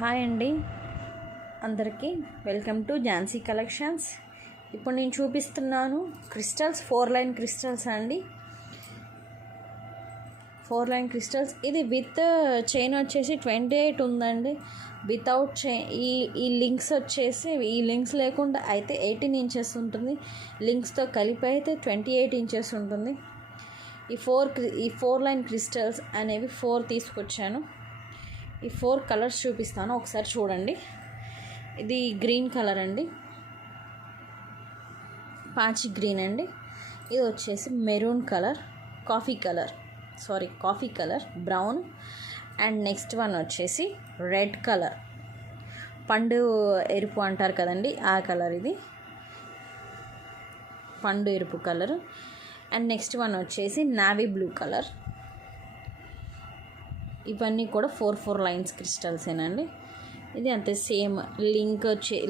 Hi అండి అందరికీ welcome to Jhansi collections. ఇప్పుడు నేను చూపిస్తున్నాను క్రిస్టల్స్, 4 లైన్ క్రిస్టల్స్ అండి. 4 లైన్ క్రిస్టల్స్. ఇది విత్ చైన్ వచ్చేసి 28 ఉందండి. వితౌట్ చైన్ ఈ లింక్స్ వచ్చేసి, ఈ లింక్స్ లేకుండా అయితే 18 ఇంచెస్ ఉంటుంది. లింక్స్తో కలిపి అయితే 28 ఇంచెస్ ఉంటుంది. ఈ 4 లైన్ క్రిస్టల్స్ అనేవి 4 తీసుకొచ్చాను. ఈ 4 కలర్స్ చూపిస్తాను, ఒకసారి చూడండి. ఇది గ్రీన్ కలర్ అండి, పాచి గ్రీన్ అండి. ఇది వచ్చేసి maroon colour, coffee colour brown. And next one వచ్చేసి రెడ్ కలర్, పండు ఎరుపు అంటారు కదండి, ఆ కలర్. ఇది పండు ఎరుపు కలర్. అండ్ నెక్స్ట్ వన్ వచ్చేసి నావీ బ్లూ కలర్. ఇవన్నీ కూడా 4 లైన్స్ క్రిస్టల్సేనండి. ఇది అంతే, సేమ్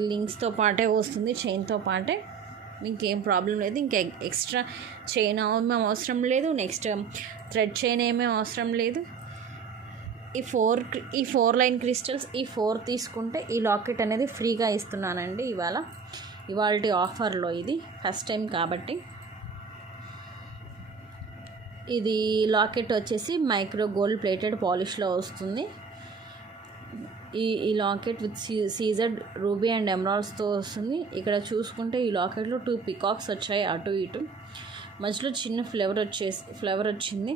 లింక్స్తో పాటే వస్తుంది, చైన్తో పాటే. ఇంకేం ప్రాబ్లం లేదు. ఇంకా ఎక్స్ట్రా చైన్ ఏమీ అవసరం లేదు, నెక్స్ట్ థ్రెడ్ చైన్ ఏమీ అవసరం లేదు. ఈ 4 లైన్ క్రిస్టల్స్, ఈ 4 తీసుకుంటే ఈ లాకెట్ అనేది ఫ్రీగా ఇస్తున్నానండి ఇవాళ ఆఫర్లో. ఇది ఫస్ట్ టైం కాబట్టి. ఇది లాకెట్ వచ్చేసి మైక్రో గోల్డ్ ప్లేటెడ్ పాలిష్లో వస్తుంది. ఈ లాకెట్ విత్ సీజర్డ్ రూబీ అండ్ ఎమరాల్డ్స్తో వస్తుంది. ఇక్కడ చూసుకుంటే ఈ లాకెట్లో 2 పికాక్స్ వచ్చాయి, అటు ఇటు. మధ్యలో చిన్న ఫ్లవర్ వచ్చింది.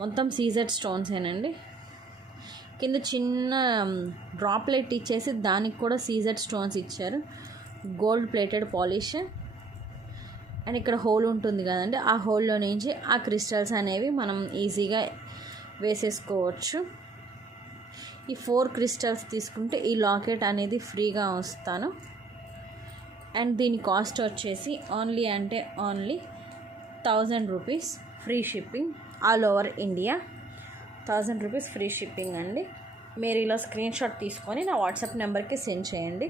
మొత్తం సీజర్డ్ స్టోన్సేనండి. కింద చిన్న డ్రాప్లెట్ ఇచ్చేసి దానికి కూడా సీజర్డ్ స్టోన్స్ ఇచ్చారు, గోల్డ్ ప్లేటెడ్ పాలిష్. అండ్ ఇక్కడ హోల్ ఉంటుంది కదండి, ఆ హోల్లో నుంచి ఆ క్రిస్టల్స్ అనేవి మనం ఈజీగా వేసేసుకోవచ్చు. ఈ 4 క్రిస్టల్స్ తీసుకుంటే ఈ లాకెట్ అనేది ఫ్రీగా వస్తాను. అండ్ దీని కాస్ట్ వచ్చేసి only 1000 rupees free shipping all over India. 1000 rupees free shipping అండి. మీరు ఇలా స్క్రీన్ షాట్ తీసుకొని నా వాట్సాప్ నెంబర్కి సెండ్ చేయండి.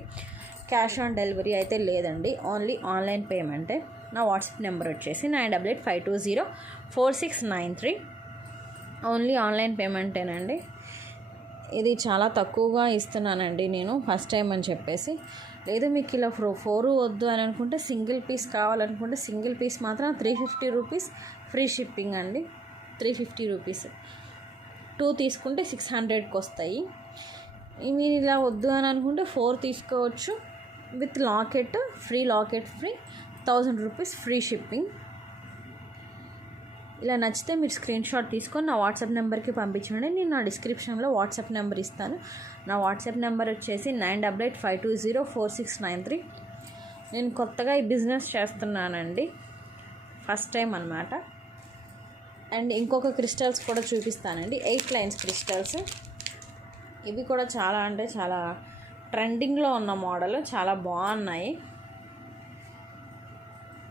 క్యాష్ ఆన్ డెలివరీ అయితే లేదండి, ఓన్లీ ఆన్లైన్ పేమెంటే. నా వాట్సాప్ నెంబర్ వచ్చేసి 9885204693. ఓన్లీ ఆన్లైన్ పేమెంటేనండి. ఇది చాలా తక్కువగా ఇస్తున్నానండి నేను, ఫస్ట్ టైం అని చెప్పేసి. లేదు మీకు ఇలా 4 వద్దు అని అనుకుంటే, సింగిల్ పీస్ కావాలనుకుంటే సింగిల్ పీస్ మాత్రం 350 రూపీస్ ఫ్రీ షిప్పింగ్ అండి. 350 రూపీస్. 2 తీసుకుంటే 600కి వస్తాయి. మీరు ఇలా వద్దు అని అనుకుంటే 4 తీసుకోవచ్చు with locket free. 1000 rupees free shipping. ఇలా నచ్చితే మీరు స్క్రీన్ షాట్ తీసుకొని నా వాట్సాప్ నెంబర్కి పంపించండి. నేను నా డిస్క్రిప్షన్లో వాట్సాప్ నెంబర్ ఇస్తాను. నా వాట్సాప్ నెంబర్ వచ్చేసి 9885204693. నేను కొత్తగా ఈ బిజినెస్ చేస్తున్నానండి, ఫస్ట్ టైం అన్నమాట. అండ్ ఇంకొక క్రిస్టల్స్ కూడా చూపిస్తానండి, 8 లైన్స్ క్రిస్టల్స్. ఇవి కూడా చాలా అంటే చాలా ట్రెండింగ్లో ఉన్న మోడల్, చాలా బాగున్నాయి.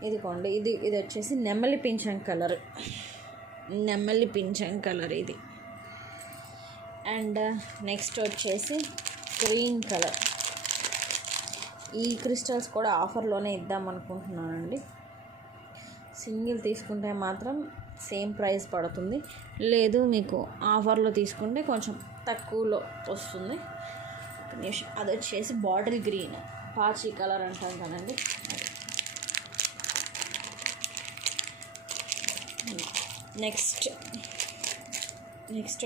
ఇదిగోండి, ఇది వచ్చేసి నెమలి పింఛం కలర్ ఇది. అండ్ నెక్స్ట్ వచ్చేసి గ్రీన్ కలర్. ఈ క్రిస్టల్స్ కూడా ఆఫర్లోనే ఇద్దాం అనుకుంటున్నానండి. సింగిల్ తీసుకుంటే మాత్రం సేమ్ ప్రైస్ పడుతుంది, లేదు మీకు ఆఫర్లో తీసుకుంటే కొంచెం తక్కువలో వస్తుంది. అది వచ్చేసి బాటిల్ గ్రీన్, పాచి కలర్ అంటాం కదండి. నెక్స్ట్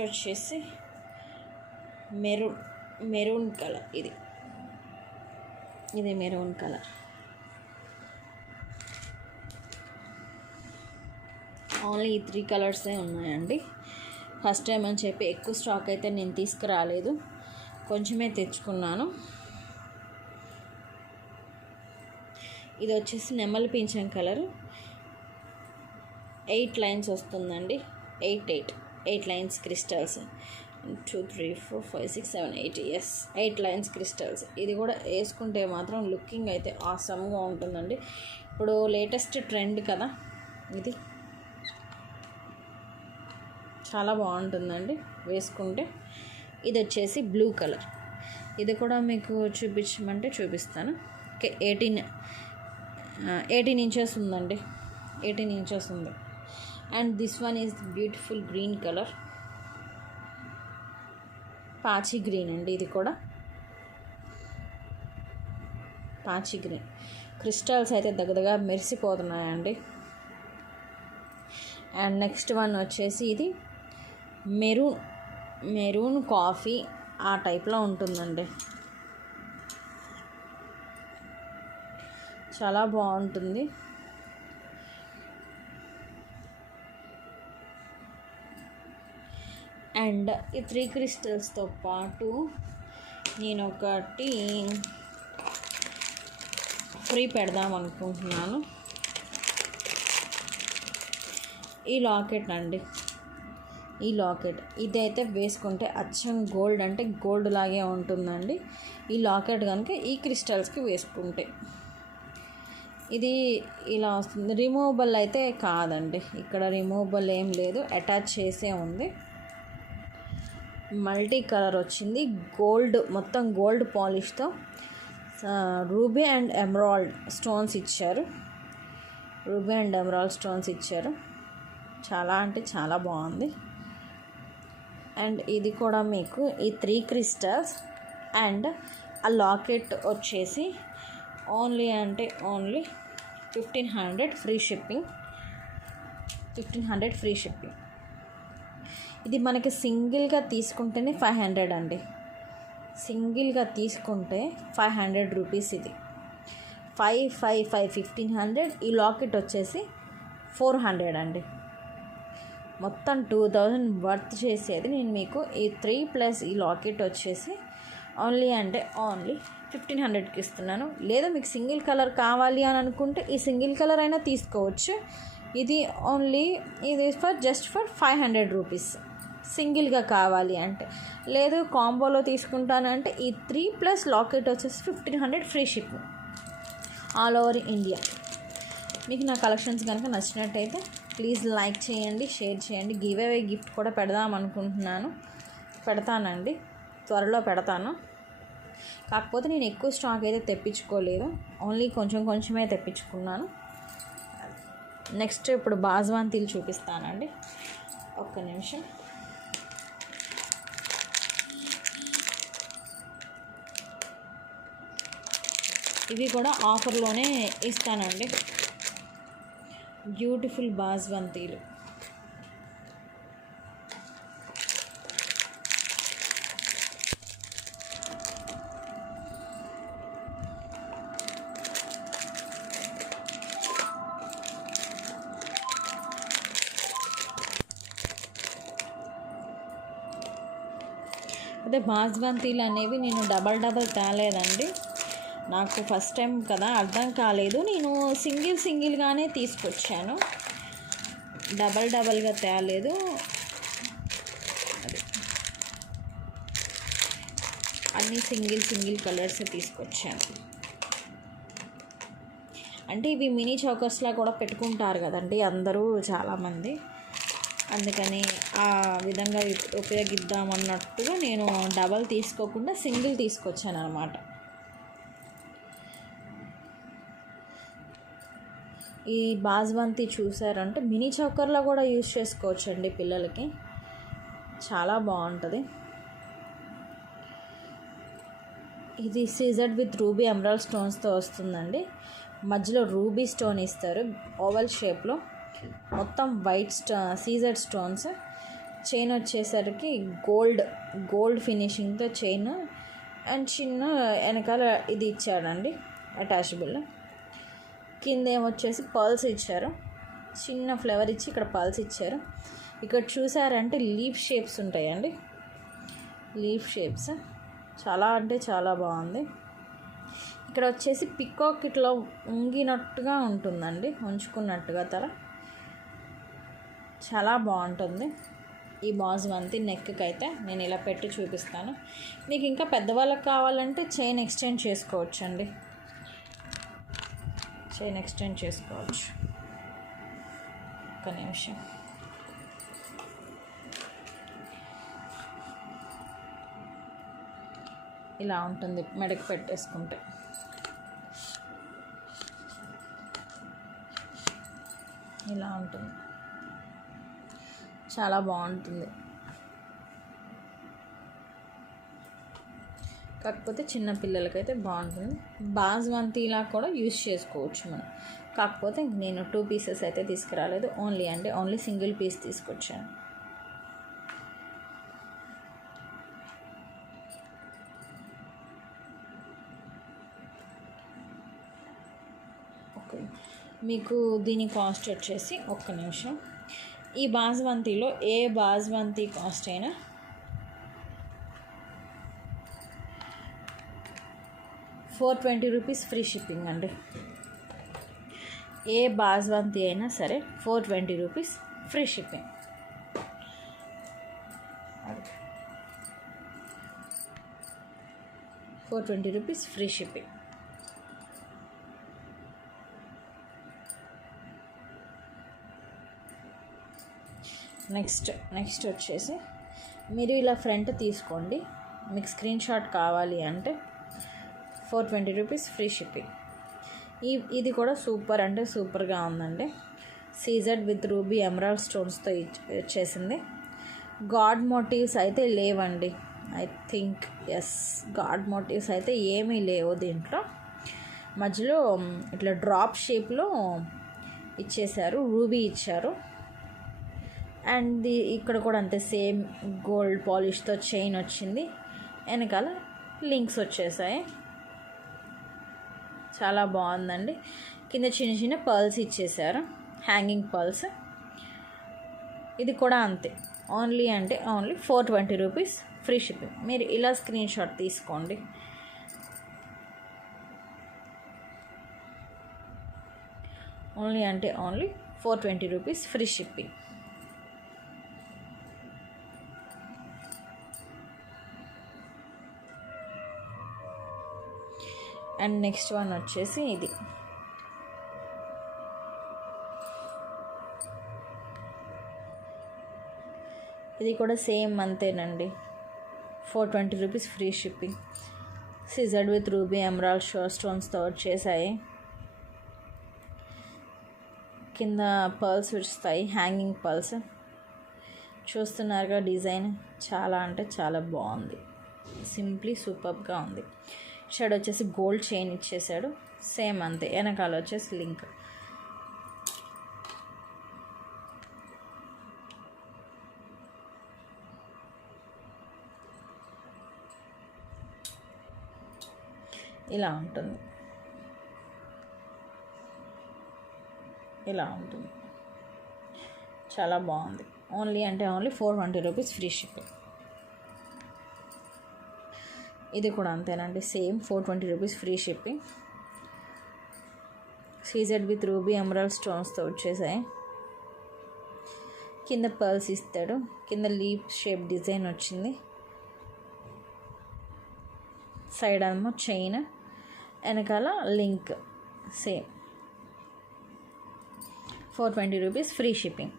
వచ్చేసి మెరూన్ కలర్. ఇది మెరూన్ కలర్. ఓన్లీ ఈ 3 కలర్సే ఉన్నాయండి. ఫస్ట్ టైం అని చెప్పి ఎక్కువ స్టాక్ అయితే నేను తీసుకురాలేదు, కొంచెమే తెచ్చుకున్నాను. ఇది వచ్చేసి నెమలి పింఛం కలర్. 8 లైన్స్ వస్తుందండి. 8 lines crystals. 2 3 4 5 6 7 8 yes 8 lines crystals. ఇది కూడా వేసుకుంటే మాత్రం లుకింగ్ అయితే ఆసమ్గా ఉంటుందండి. ఇప్పుడు లేటెస్ట్ ట్రెండ్ కదా ఇది, చాలా బాగుంటుందండి వేసుకుంటే. ఇది వచ్చేసి బ్లూ కలర్. ఇది కూడా మీకు చూపించమంటే చూపిస్తాను. 18 ఇంచెస్ ఉందండి, 18 ఇంచెస్ ఉంది. And this one is beautiful green colour. పాచి గ్రీన్ అండి, ఇది కూడా పాచి గ్రీన్. క్రిస్టల్స్ అయితే దగ్గరగా మెరిసిపోతున్నాయండి. అండ్ నెక్స్ట్ వన్ వచ్చేసి ఇది మెరూన్ కాఫీ ఆ టైప్లో ఉంటుందండి. చాలా బాగుంటుంది. అండ్ ఈ 3 క్రిస్టల్స్తో పాటు నేను ఒకటి ఫ్రీ పెడదాం అనుకుంటున్నాను. ఈ లాకెట్ అండి, ఈ లాకెట్ ఇదైతే వేసుకుంటే అచ్చం గోల్డ్ అంటే గోల్డ్ లాగే ఉంటుందండి. ఈ లాకెట్ కనుక ఈ క్రిస్టల్స్కి వేసుకుంటే ఇది ఇలా వస్తుంది. రిమూవబుల్ అయితే కాదండి, ఇక్కడ రిమూవబుల్ ఏం లేదు, అటాచ్ చేసే ఉంది. మల్టీ కలర్ వచ్చింది, గోల్డ్ మొత్తం గోల్డ్ పాలిష్తో రూబీ అండ్ ఎమరాల్డ్ స్టోన్స్ ఇచ్చారు. రూబీ అండ్ ఎమరాల్డ్ స్టోన్స్ ఇచ్చారు. చాలా అంటే చాలా బాగుంది. అండ్ ఇది కూడా మీకు ఈ 3 క్రిస్టల్స్ అండ్ ఆ లాకెట్ వచ్చేసి only 1500 free shipping. 1500 free shipping. ఇది మనకి సింగిల్గా తీసుకుంటేనే 500 అండి. సింగిల్గా తీసుకుంటే 500 రూపీస్. ఇది 1500. ఈ లాకెట్ వచ్చేసి 400 అండి. మొత్తం 2000 వర్త్ చేసేది నేను మీకు ఈ 3 ప్లస్ ఈ లాకెట్ వచ్చేసి ఓన్లీ 1500కి ఇస్తున్నాను. లేదా మీకు సింగిల్ కలర్ కావాలి అని అనుకుంటే ఈ సింగిల్ కలర్ అయినా తీసుకోవచ్చు. ఇది జస్ట్ ఫర్ 500 రూపీస్ సింగిల్గా కావాలి అంటే. లేదు కాంబోలో తీసుకుంటానంటే ఈ 3 ప్లస్ లాకెట్ వచ్చేసి 1500 free shipping all over India. మీకు నా కలెక్షన్స్ కనుక నచ్చినట్టయితే ప్లీజ్ లైక్ చేయండి, షేర్ చేయండి. గివ్ అవే గిఫ్ట్ కూడా పెడతానండి, త్వరలో పెడతాను. కాకపోతే నేను ఎక్కువ స్టాక్ అయితే తెప్పించుకోలేదు, ఓన్లీ కొంచెమే తెప్పించుకున్నాను. నెక్స్ట్ ఇప్పుడు బాజ్వాంతీలు చూపిస్తానండి, ఒక్క నిమిషం. ఇవి కూడా ఆఫర్లోనే ఇస్తానండి. బ్యూటిఫుల్ బాజ్వంతీలు. అదే బాజ్వంతీలు అనేవి నేను డబల్ తేలేదండి. నాకు ఫస్ట్ టైం కదా, అర్థం కాలేదు. నేను సింగిల్గానే తీసుకొచ్చాను, డబల్గా తేలేదు. అన్నీ సింగిల్ కలర్స్ తీసుకొచ్చాను. అంటే ఇవి మినీ చౌకర్స్లా కూడా పెట్టుకుంటారు కదండి అందరూ, చాలామంది. అందుకని ఆ విధంగా ఉపయోగిద్దామన్నట్టుగా నేను డబల్ తీసుకోకుండా సింగిల్ తీసుకొచ్చాను అన్నమాట. ఈ బాజ్వంతి చూసారంటే మినీ చౌకర్లో కూడా యూజ్ చేసుకోవచ్చండి పిల్లలకి, చాలా బాగుంటుంది. ఇది సీజర్డ్ విత్ రూబీ ఎమరాల్డ్ స్టోన్స్తో వస్తుందండి. మధ్యలో రూబీ స్టోన్ ఇస్తారు ఓవల్ షేప్లో, మొత్తం వైట్ సీజర్డ్ స్టోన్స్. చైన్ వచ్చేసరికి గోల్డ్ ఫినిషింగ్తో చైన్ అండ్ చిన్న వెనకాల ఇది ఇచ్చాడండి అటాచబుల్. కింద ఏమొచ్చేసి పర్ల్స్ ఇచ్చారు, చిన్న ఫ్లవర్ ఇచ్చి ఇక్కడ పర్ల్స్ ఇచ్చారు. ఇక్కడ చూసారంటే లీఫ్ షేప్స్ ఉంటాయండి, లీఫ్ షేప్స్ చాలా అంటే చాలా బాగుంది. ఇక్కడ వచ్చేసి పికాక్ ఇట్లా ఉంగినట్టుగా ఉంటుందండి, ఉంచుకున్నట్టుగా తల, చాలా బాగుంటుంది. ఈ బాజ్వంతి నెక్కి అయితే నేను ఇలా పెట్టి చూపిస్తాను. మీకు ఇంకా పెద్దవాళ్ళకి కావాలంటే చైన్ ఎక్స్టెండ్ చేసుకోవచ్చండి, చైన్ ఎక్స్టెండ్ చేసుకోవచ్చు. ఒక్క నిమిషం. ఇలా ఉంటుంది మెడకి పెట్టేసుకుంటే. ఇలా ఉంటుంది, చాలా బాగుంటుంది. కాకపోతే చిన్న పిల్లలకైతే బాగుంటుంది. బాస్మతిలా కూడా యూస్ చేసుకోవచ్చు మనం. కాకపోతే నేను 2 పీసెస్ అయితే తీసుకురాలేదు, ఓన్లీ సింగిల్ పీస్ తీసుకొచ్చాను. ఓకే, మీకు దీని కాస్ట్ వచ్చేసి ఒక్క నిమిషం. ఈ బాస్మతిలో ఏ బాస్మతి కాస్ట్ అయినా 420 రూపీస్ ఫ్రీ షిప్పింగ్ అండి. ఏ బాస్మతి అయినా సరే 420 rupees free shipping. ₹420 free shipping. Next వచ్చేసి మీరు ఇలా ఫ్రంట్ తీసుకోండి. మీకు స్క్రీన్ షాట్ కావాలి అంటే ₹420 ఫ్రీ షిప్పింగ్. ఇది కూడా సూపర్ అంటే సూపర్గా ఉందండి. సీజెడ్ విత్ రూబీ ఎమరాల్డ్ స్టోన్స్తో ఇచ్చేసింది. గాడ్ మోటివ్స్ అయితే లేవండి. ఐ థింక్ గాడ్ మోటివ్స్ అయితే ఏమీ లేవు దీంట్లో. మధ్యలో ఇట్లా డ్రాప్ షేప్లో ఇచ్చేసారు, రూబీ ఇచ్చారు. అండ్ ఇక్కడ కూడా అంతే, సేమ్ గోల్డ్ పాలిష్తో చైన్ వచ్చింది. వెనకాల లింక్స్ వచ్చేసాయి. చాలా బాగుందండి. కింద చిన్న చిన్న పర్ల్స్ ఇచ్చేసారు, హ్యాంగింగ్ పర్ల్స్. ఇది కూడా అంతే, ఓన్లీ ₹420 ఫ్రీ షిప్పింగ్. మీరు ఇలా స్క్రీన్ షాట్ తీసుకోండి. Only ₹420 free shipping. And next one వచ్చేసి ఇది కూడా సేమ్ అంతేనండి, ₹420 ఫ్రీ షిప్పింగ్. సీజర్డ్ విత్ రూబీ ఎమరాల్డ్ స్టోన్స్తో వచ్చేసాయి. కింద పర్ల్స్ వస్తాయి, హ్యాంగింగ్ పర్ల్స్. చూస్తున్నారుగా డిజైన్, చాలా అంటే చాలా బాగుంది. సింప్లీ సూపర్గా ఉంది. షేడ్ వచ్చేసి గోల్డ్ చైన్ ఇచ్చేసాడు, సేమ్ అంతే. వెనకాల వచ్చేసి లింక్. ఇలా ఉంటుంది, చాలా బాగుంది. Only ₹420 free shipping. ఇది కూడా అంతేనండి, same ₹420 free shipping. C Z with ruby emerald స్టోన్స్తో వచ్చేసాయి. కింద పర్ల్స్ ఇస్తాడు, కింద లీప్ షేప్ డిజైన్ వచ్చింది. సైడ్ ఏమో చైన్, వెనకాల లింక్. Same ₹420 free shipping.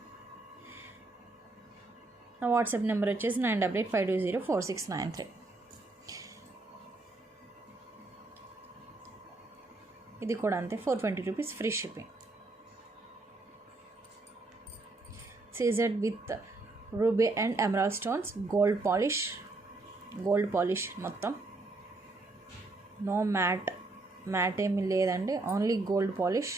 నా వాట్సాప్ నెంబర్ వచ్చేసి 9885204693. ఇది కూడా అంతే, ₹420 free shipping. C Z with ruby and emerald stones, gold polish మొత్తం. నో మ్యాట్ ఏమి లేదండి, ఓన్లీ గోల్డ్ పాలిష్.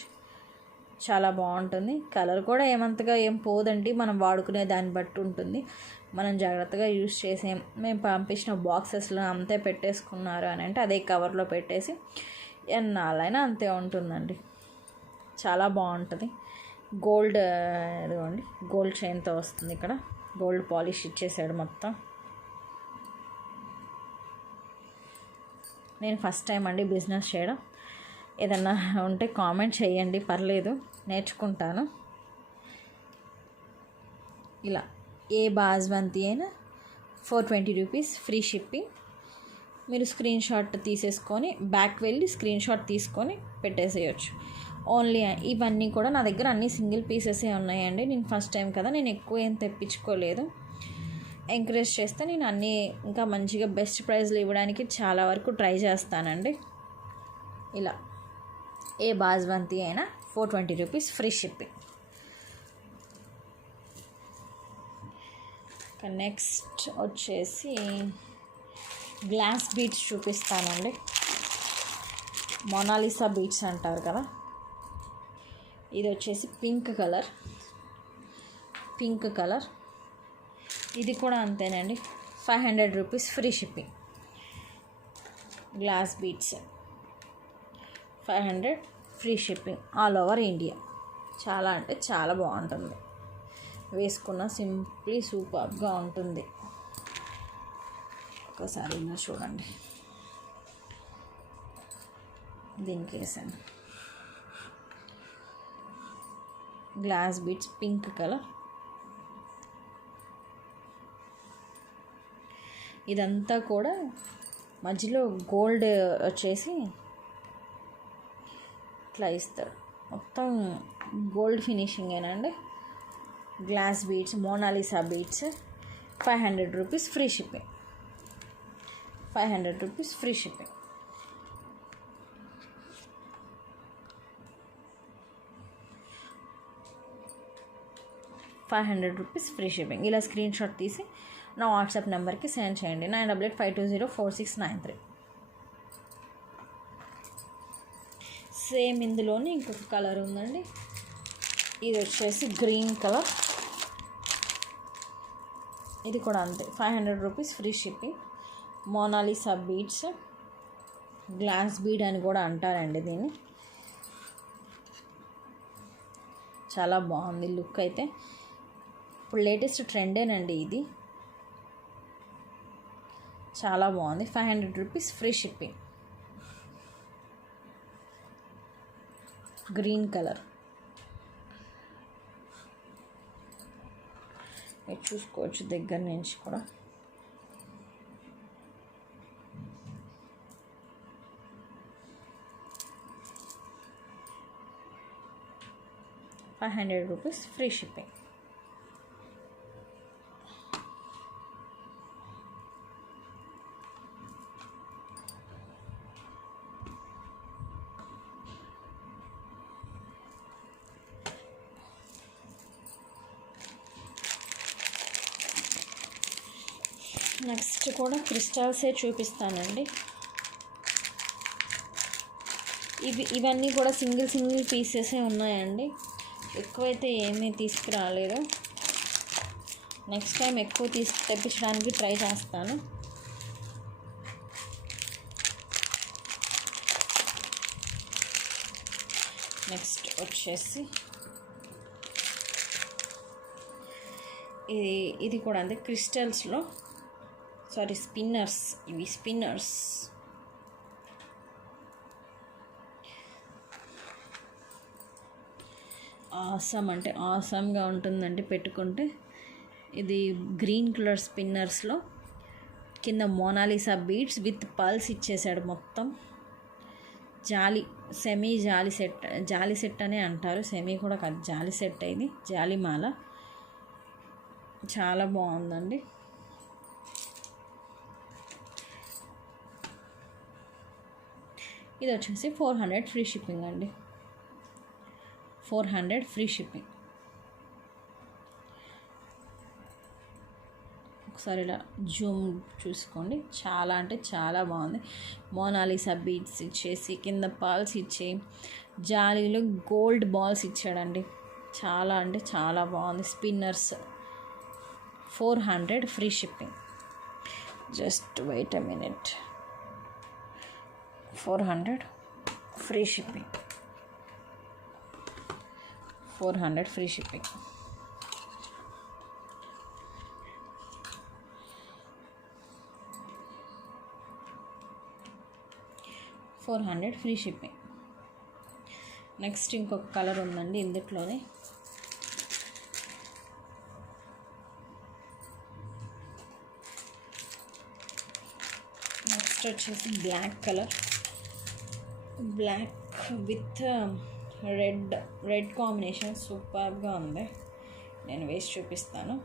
చాలా బాగుంటుంది. కలర్ కూడా ఏమంతగా ఏం పోదండి, మనం వాడుకునే దాన్ని బట్టి ఉంటుంది. మనం జాగ్రత్తగా యూజ్ చేసే, మేము పంపించిన బాక్సెస్లో అంతే పెట్టేసుకున్నారు అని అంటే అదే కవర్లో పెట్టేసి ఎన్నాళ్ళైనా అంతే ఉంటుందండి. చాలా బాగుంటుంది. ఇదిగోండి గోల్డ్ చైన్తో వస్తుంది. ఇక్కడ గోల్డ్ పాలిష్ ఇచ్చేసాడు మొత్తం. నేను ఫస్ట్ టైం అండి బిజినెస్ చేయడం. ఏదన్నా ఉంటే కామెంట్ చేయండి, పర్లేదు, నేర్చుకుంటాను. ఇలా ఏ బాస్మతి అయినా ₹420 ఫ్రీ షిప్పింగ్. మీరు స్క్రీన్ షాట్ తీసేసుకొని బ్యాక్ వెళ్ళి స్క్రీన్ షాట్ తీసుకొని పెట్టేసేయచ్చు. ఓన్లీ ఇవన్నీ కూడా నా దగ్గర అన్ని సింగిల్ పీసెసే ఉన్నాయండి. నేను ఫస్ట్ టైం కదా, నేను ఎక్కువ ఏం తెప్పించుకోలేదు. ఎంకరేజ్ చేస్తే నేను అన్నీ ఇంకా మంచిగా బెస్ట్ ప్రైస్లో ఇవ్వడానికి చాలా వరకు ట్రై చేస్తానండి. ఇలా ఏ బాస్మతి అయినా ₹420 ఫ్రీ షిప్పింగ్. నెక్స్ట్ వచ్చేసి గ్లాస్ బీడ్స్ చూపిస్తానండి. మొనాలిసా బీడ్స్ అంటారు కదా, ఇది వచ్చేసి పింక్ కలర్. ఇది కూడా అంతేనండి, 500 rupees free shipping. Glass beads 500 free shipping all over India. చాలా అంటే చాలా బాగుంటుంది, వేసుకున్న సింప్లీ సూపర్గా ఉంటుంది. ఒకసారి ఇలా చూడండి, దీనికి వేసాను గ్లాస్ బీడ్స్ పింక్ కలర్. ఇదంతా కూడా మధ్యలో గోల్డ్ వచ్చేసి ఇట్లా ఇస్తాడు, మొత్తం గోల్డ్ ఫినిషింగేనండి. Glass beads Mona Lisa beads 500 rupees free shipping. 500 rupees free shipping. ఇలా స్క్రీన్ షాట్ తీసి నా వాట్సాప్ నెంబర్కి సెండ్ చేయండి, 9885204693. సేమ్ ఇందులోనే ఇంకొక కలర్ ఉందండి, ఇది వచ్చేసి గ్రీన్ కలర్. ఇది కూడా అంతే, 500 rupees free shipping. Mona Lisa beads, glass bead అని కూడా అంటారండి దీన్ని. చాలా బాగుంది లుక్ అయితే, ఇప్పుడు లేటెస్ట్ ట్రెండేనండి ఇది, చాలా బాగుంది. 500 rupees free shipping. Green colour మీరు చూసుకోవచ్చు దగ్గర నుంచి కూడా. ₹500 ఫ్రీ షిప్పింగ్. నెక్స్ట్ కూడా క్రిస్టల్సే చూపిస్తానండి. ఇవన్నీ కూడా సింగిల్ పీసెసే ఉన్నాయండి, ఎక్కువైతే ఏమీ తీసుకురాలేదు. నెక్స్ట్ టైం ఎక్కువ తెప్పించడానికి ట్రై చేస్తాను. నెక్స్ట్ వచ్చేసి ఇది కూడా అంతే, క్రిస్టల్స్లో స్పిన్నర్స్. ఇవి స్పిన్నర్స్ ఆసమ్గా ఉంటుందండి పెట్టుకుంటే. ఇది గ్రీన్ కలర్ స్పిన్నర్స్లో కింద మోనాలిసా బీడ్స్ విత్ పల్స్ ఇచ్చేసాడు మొత్తం. జాలి సెట్ అనే అంటారు, సెమీ కూడా కాదు, జాలి సెట్. ఇది జాలిమాల, చాలా బాగుందండి. ఇది వచ్చేసి 400 ఫ్రీ షిప్పింగ్ అండి, 400 ఫ్రీ షిప్పింగ్. ఒకసారి ఇలా జూమ్ చూసుకోండి, చాలా అంటే చాలా బాగుంది. మోనాలిసా బీడ్స్ ఇచ్చేసి కింద పాల్స్ ఇచ్చి జాలీలో గోల్డ్ బాల్స్ ఇచ్చాడండి, చాలా అంటే చాలా బాగుంది. Spinners 400 free shipping. Just wait a minute. 400 free shipping. 400 free shipping. $400 free shipping. Next ఇంకొక కలర్ ఉందండి ఇందులోనే, నెక్స్ట్ వచ్చేసి black colour, black with red combination సూపర్గా ఉంది. నేను వేసి చూపిస్తాను.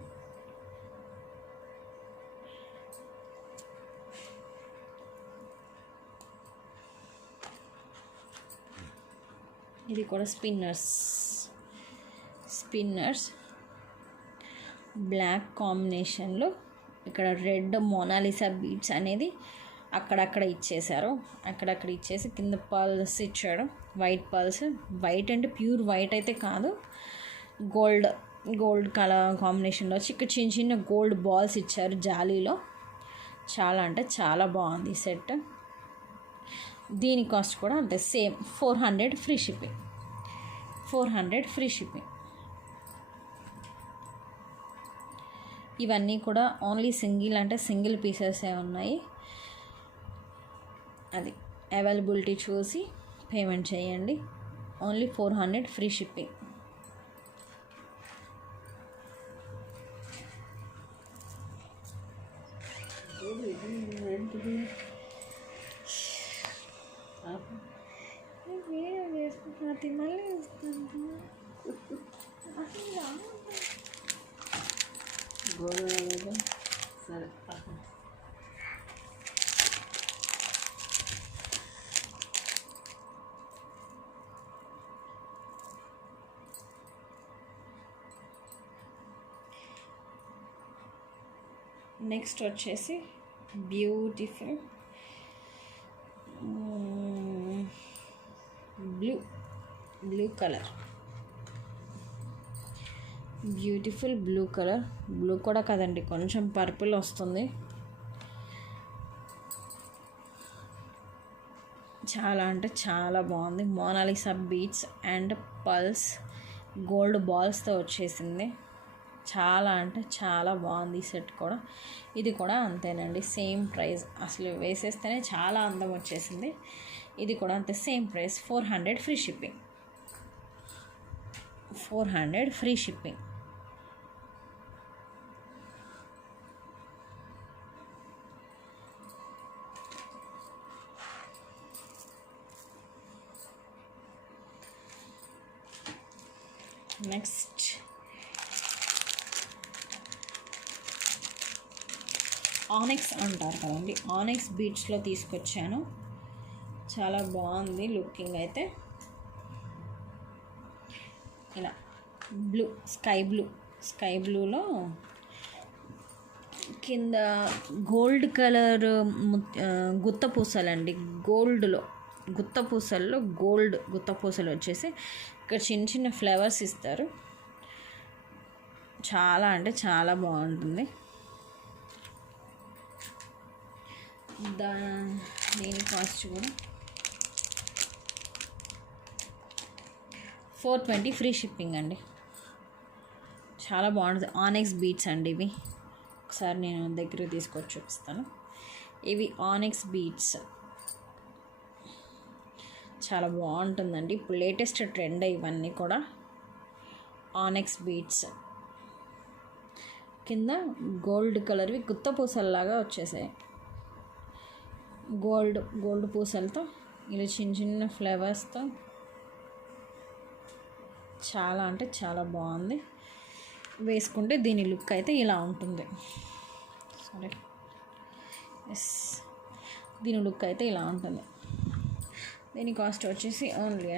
ఇది కూడా స్పిన్నర్స్ బ్లాక్ కాంబినేషన్లో ఇక్కడ రెడ్ మోనాలిసా బీడ్స్ అనేది అక్కడక్కడ ఇచ్చేసారు. అక్కడక్కడ ఇచ్చేసి కింద పల్స్ ఇచ్చాడు, వైట్ పల్స్. వైట్ అంటే ప్యూర్ వైట్ అయితే కాదు, గోల్డ్ కలర్ కాంబినేషన్లో వచ్చి ఇక్కడ చిన్న చిన్న గోల్డ్ బాల్స్ ఇచ్చారు జాలీలో. చాలా అంటే చాలా బాగుంది ఈ సెట్. దీని కాస్ట్ కూడా అంతే, same 400 free shipping. 400 free shipping. ఇవన్నీ కూడా ఓన్లీ సింగిల్ అంటే సింగిల్ పీసెసే ఉన్నాయి. అది అవైలబిలిటీ చూసి పేమెంట్ చేయండి. Only 400 free shipping. సరే నెక్స్ట్ వచ్చేసి beautiful blue colour. Beautiful blue colour. Blue కూడా కదండి, కొంచెం పర్పుల్ వస్తుంది. చాలా అంటే చాలా బాగుంది. Mona Lisa beads and pearls gold బాల్స్తో వచ్చేసింది. చాలా అంటే చాలా బాగుంది ఈ సెట్ కూడా. ఇది కూడా అంతేనండి, సేమ్ ప్రైస్. అసలు వేసేస్తేనే చాలా అందం వచ్చేసింది. ఇది కూడా అంతే, same price. 400 free shipping. 400 free shipping. Next onyx అంటారు కదండి, ఆనెక్స్ బీట్స్లో తీసుకొచ్చాను. చాలా బాగుంది లుకింగ్ అయితే. ఇలా స్కై బ్లూలో కింద గోల్డ్ కలర్ గుత్త పూసలండి. గుత్తపూసల్లో గోల్డ్ గుత్తపూసలు వచ్చేసి ఇక్కడ చిన్న చిన్న ఫ్లవర్స్ ఇస్తారు. చాలా అంటే చాలా బాగుంటుంది. దీని కాస్ట్ కూడా 420 ఫ్రీ షిప్పింగ్ అండి. చాలా బాగుంటుంది. ఆనెక్స్ బీట్స్ అండి ఇవి. ఒకసారి నేను దగ్గర తీసుకొచ్చి చూపిస్తాను. ఇవి ఆనెక్స్ బీట్స్. చాలా బాగుంటుందండి. ఇప్పుడు లేటెస్ట్ ట్రెండ్ ఇవన్నీ కూడా. ఆనెక్స్ బీట్స్ కింద గోల్డ్ కలర్వి గుత్త పూసల్లాగా వచ్చేసాయి. గోల్డ్ పూసలతో ఇలా చిన్న చిన్న ఫ్లవర్స్తో చాలా అంటే చాలా బాగుంది. వేసుకుంటే దీని లుక్ అయితే ఇలా ఉంటుంది. సరే, దీని లుక్ అయితే ఇలా ఉంటుంది. దీని కాస్ట్ వచ్చేసి only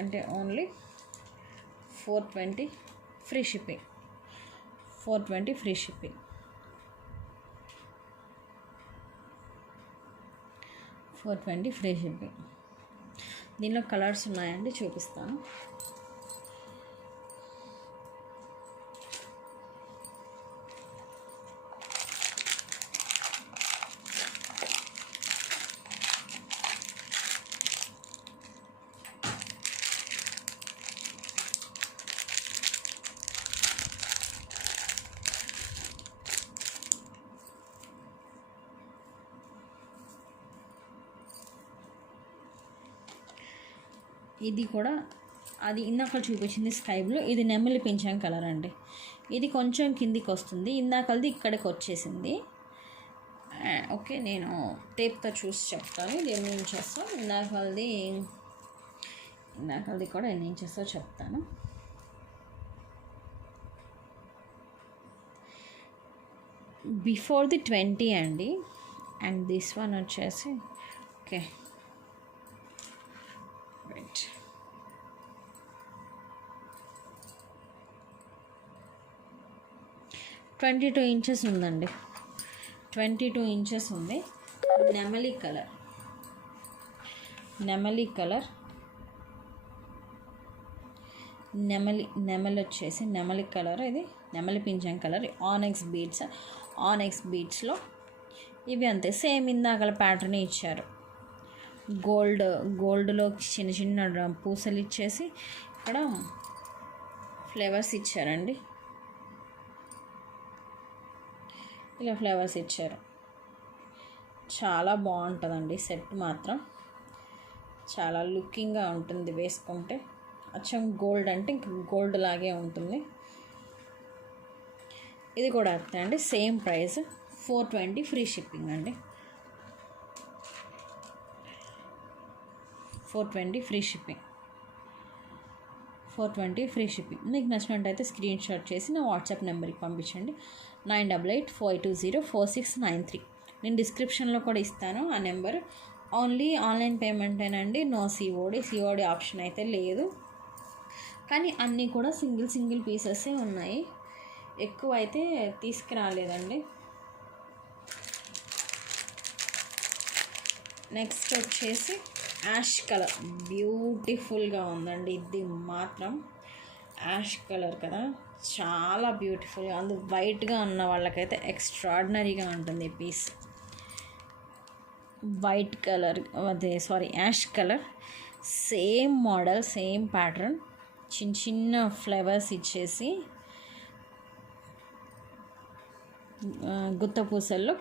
420 free shipping. 420 free shipping. 420 free shipping. దీనిలో కలర్స్ ఉన్నాయండి, చూపిస్తాను. ఇది కూడా అది ఇందాక చూపించింది స్కై బ్లూ. ఇది నెమలి పింఛం కలర్ అండి. ఇది కొంచెం కిందికి వస్తుంది. ఇందాకది ఇక్కడికి వచ్చేసింది. ఓకే, నేను టేప్తో చూసి చెప్తాను ఇది ఎన్ని ఇంచెస్. ఇందాకది కూడా ఎన్ని ఇంచెస్ చెప్తాను. బిఫోర్ ది 20 అండి. అండ్ దిస్ వన్ వచ్చేసి ఓకే రైట్ 22 ఇంచెస్ ఉందండి. 22 ఇంచెస్ ఉంది. నెమలి కలర్ నెమలి కలర్, నెమలి వచ్చేసి నెమలి కలర్, ఇది నెమలి పింఛం కలర్. ఆనెక్స్ బీడ్స్లో ఇవి అంతే సేమ్ ఇందాకల ప్యాటర్న్ ఇచ్చారు. గోల్డ్లో చిన్న చిన్న పూసలు ఇచ్చేసి ఇక్కడ ఫ్లవర్స్ ఇచ్చారండి. ఇలా ఫ్లవర్స్ ఇచ్చారు. చాలా బాగుంటుందండి సెట్ మాత్రం. చాలా లుకింగ్గా ఉంటుంది వేసుకుంటే. అచ్చం గోల్డ్ అంటే ఇంక గోల్డ్ లాగే ఉంటుంది. ఇది కూడా అంతే అండి, సేమ్ ప్రైస్ 420 ఫ్రీ షిప్పింగ్ అండి. 420 ఫ్రీ షిప్పింగ్. మీకు నచ్చినట్టయితే స్క్రీన్ షాట్ చేసి నా వాట్సాప్ నెంబర్కి పంపించండి. 9885204693. నేను డిస్క్రిప్షన్లో కూడా ఇస్తాను ఆ నెంబర్. ఓన్లీ ఆన్లైన్ పేమెంటేనండి, నో సిఓడి ఆప్షన్ అయితే లేదు. కానీ అన్నీ కూడా సింగిల్ పీసెసే ఉన్నాయి, ఎక్కువ అయితే తీసుకురాలేదండి. నెక్స్ట్ వచ్చేసి యాష్ కలర్, బ్యూటిఫుల్గా ఉందండి. ఇది మాత్రం యాష్ కలర్ కదా, చాలా బ్యూటిఫుల్గా ఉంది. వైట్గా ఉన్న వాళ్ళకైతే ఎక్స్ట్రాడినరీగా ఉంటుంది ఈ piece. Ash colour, same model, same pattern, చిన్న ఫ్లవర్స్ ఇచ్చేసి గుత్త పూసల్లో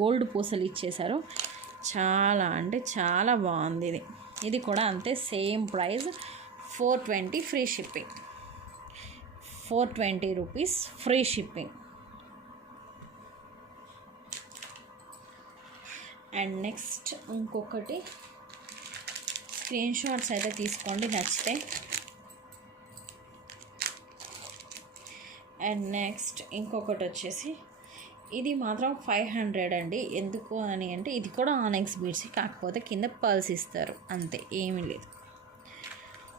గోల్డ్ పూసలు ఇచ్చేసారు. చాలా అంటే చాలా బాగుంది. ఇది కూడా అంతే same price 420 free shipping. 420 rupees free shipping. And next ఇంకొకటి, స్క్రీన్ షాట్స్ అయితే తీసుకోండి నచ్చితే. అండ్ నెక్స్ట్ ఇంకొకటి వచ్చేసి ఇది మాత్రం 500 అండి. ఎందుకు అని అంటే ఇది కూడా ఆనెక్స్ బీడ్స్, కాకపోతే కింద పర్ల్స్ ఇస్తారు అంతే, ఏమీ లేదు.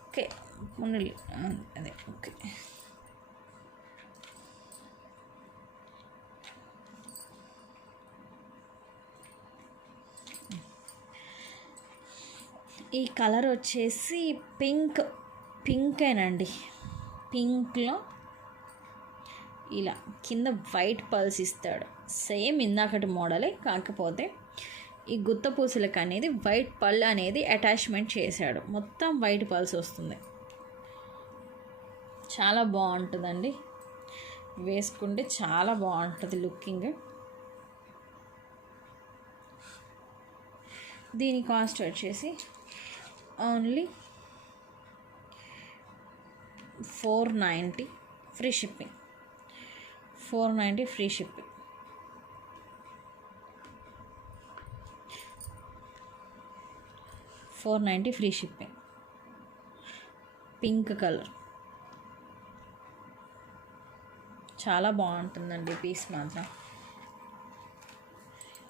ఓకే అదే ఓకే. ఈ కలర్ వచ్చేసి పింకేనండి. పింక్లో ఇలా కింద వైట్ పల్స్ ఇస్తాడు. సేమ్ ఇందాకటి మోడలే, కాకపోతే ఈ గుత్త పూసలకు అనేది వైట్ పల్ అనేది అటాచ్మెంట్ చేశాడు. మొత్తం వైట్ పల్స్ వస్తుంది. చాలా బాగుంటుందండి, వేసుకుంటే చాలా బాగుంటుంది లుకింగ్. దీని కాస్ట్ వచ్చేసి only 490 free shipping. 490 free shipping. Pink colour చాలా బాగుంటుందండి పీస్ మాత్రం.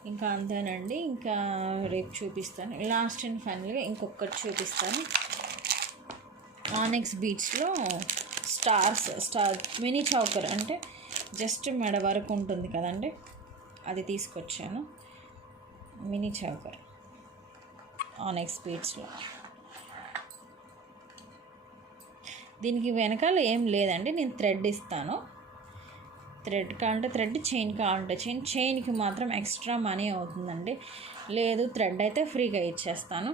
ఇంకా అంతేనండి, ఇంకా రేపు చూపిస్తాను. లాస్ట్ అండ్ ఫైనల్గా ఇంకొకటి చూపిస్తాను. ఆనెక్స్ బీడ్స్లో స్టార్ మినీ చౌకర్, అంటే జస్ట్ మెడ వరకు ఉంటుంది కదండి, అది తీసుకొచ్చాను. మినీ చౌకర్ ఆనెక్స్ బీడ్స్లో. దీనికి వెనకాల ఏం లేదండి, నేను థ్రెడ్ ఇస్తాను. థ్రెడ్ కావాలంటే థ్రెడ్, చైన్ కావాలంటే చైన్కి మాత్రం ఎక్స్ట్రా మనీ అవుతుందండి. లేదు థ్రెడ్ అయితే ఫ్రీగా ఇచ్చేస్తాను.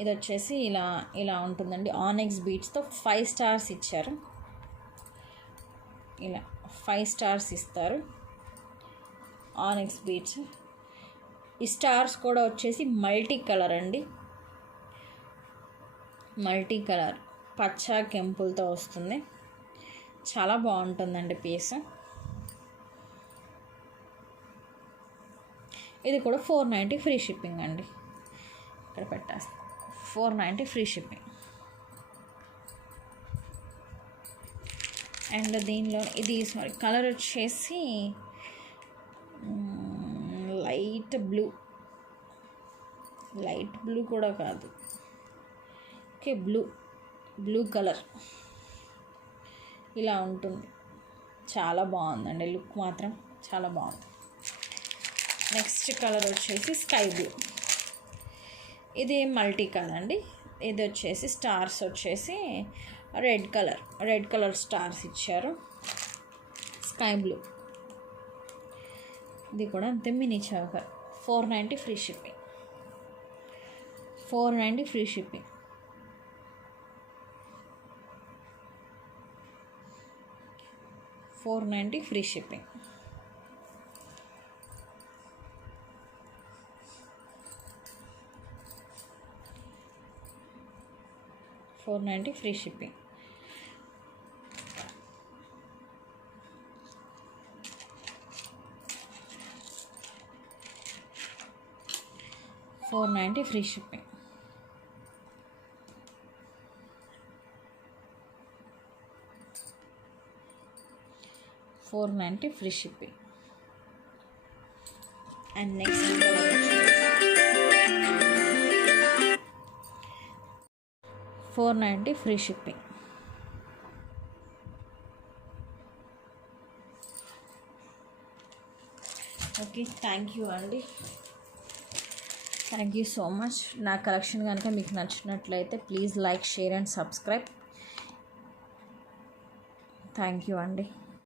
ఇది వచ్చేసి ఇలా ఉంటుందండి. ఆనెక్స్ బీడ్స్తో 5 స్టార్స్ ఇచ్చారు. ఇలా 5 స్టార్స్ ఇస్తారు ఆనెక్స్ బీడ్స్. ఈ స్టార్స్ కూడా వచ్చేసి మల్టీ కలర్ అండి. మల్టీ కలర్ పచ్చ కెంపులతో వస్తుంది. చాలా బాగుంటుందండి పీస్. ఇది కూడా 490 ఫ్రీ షిప్పింగ్ అండి. ఇక్కడ పెట్టేస్తాను, 490 ఫ్రీ షిప్పింగ్. అండ్ దీనిలో ఇది కలర్ వచ్చేసి లైట్ బ్లూ కూడా కాదు, ఓకే బ్లూ కలర్ ఇలా ఉంటుంది. చాలా బాగుందండి, లుక్ మాత్రం చాలా బాగుంది. నెక్స్ట్ కలర్ వచ్చేసి ఇది మల్టీ కలర్ అండి. ఇది వచ్చేసి స్టార్స్ వచ్చేసి రెడ్ కలర్ స్టార్స్ ఇచ్చారు. స్కై బ్లూ, ఇది కూడా అంతే mini choker. 490 free shipping. 490 free shipping. $490 free shipping. $490 free shipping. $490 free shipping. $490 free shipping. And next $490 free shipping. Okay, thank you అండి. Thank you so much. నా collection కనుక మీకు నచ్చినట్లయితే please like, share and subscribe. Thank you అండి.